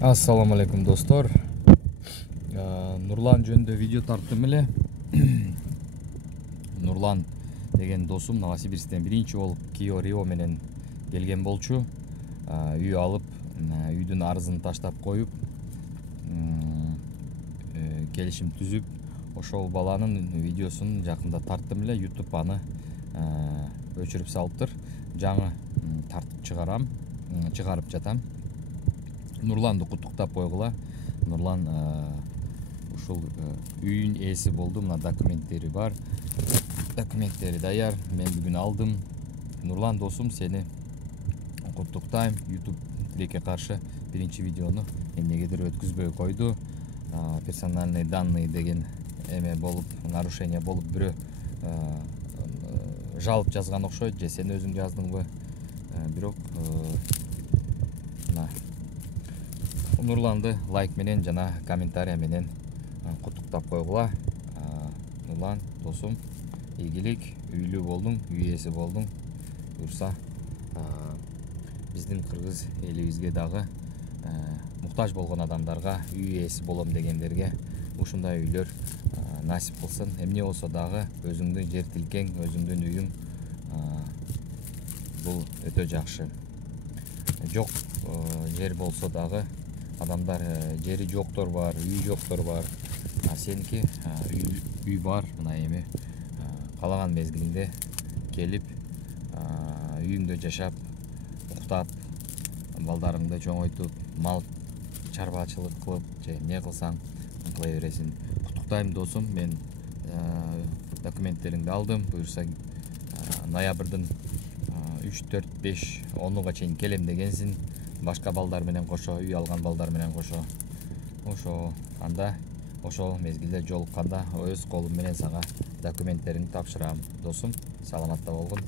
Assalamu alaikum dostlar. Нурлан жөнүндө видео тарттым эле. Нурлан деген досум Новосибирсктен биринчи болуп Kia Rio менен келген болчу. Үй алып, үйдүн арызын таштап коюп, келишим түзүп, ошол баланын видеосун жакында тарттым эле. YouTube аны өчүрүп салыптыр. Жаңы тартып чыгарып жатам. Нурланды куттуктап койгула. Нурлан ушул үйүн ээси болду. Мына документтери бар. Документтери даяр. Мен бүгүн алдым. Нурлан досум, сени куттуктайм. YouTube тилекке каршы биринчи видеону эмнегедир өткүзбөй койду. Персональные данные деген эме болуп, нарушение болуп, бирөө жалоп жазган окшойт, же сен өзүң жаздыңбы? Бирок Нурланды лайк менен жана комментария менен куттуктап койгула. Нурлан досум, ийгилик, үйлүү болдуң, үй ээси болдуң. Буюрса биздин кыргыз элибизге дагы муктаж болгон адамдарга, үй ээси болом дегендерге ушундай үйлөр насип кылсын. Эмне болсо дагы өзүңдүн жер тилкең, өзүңдүн үйүң, бул өтө жакшы. Жок жер болсо дагы адамдар жери жоктор бар, үй жоктор бар. Сеники үй бар, мына эми калаган мезгилинде келип үйүңдө жашап, уктап, балдарыңды чоңойтуп, мал чарбачылык кылып, же эмне кылсаң кыла бересиң. Куттуктайм досум, мен документтериңди алдым. Буюрса ноябрдын 3, 4, 5, 10-га чейин келем дегенсиң. Башка балдар менен кошо, үй алган балдар менен кошо. Ошо мезгилде жолукканда өз колум менен сага документтериңди тапшырам. Досум, саламатта болгун.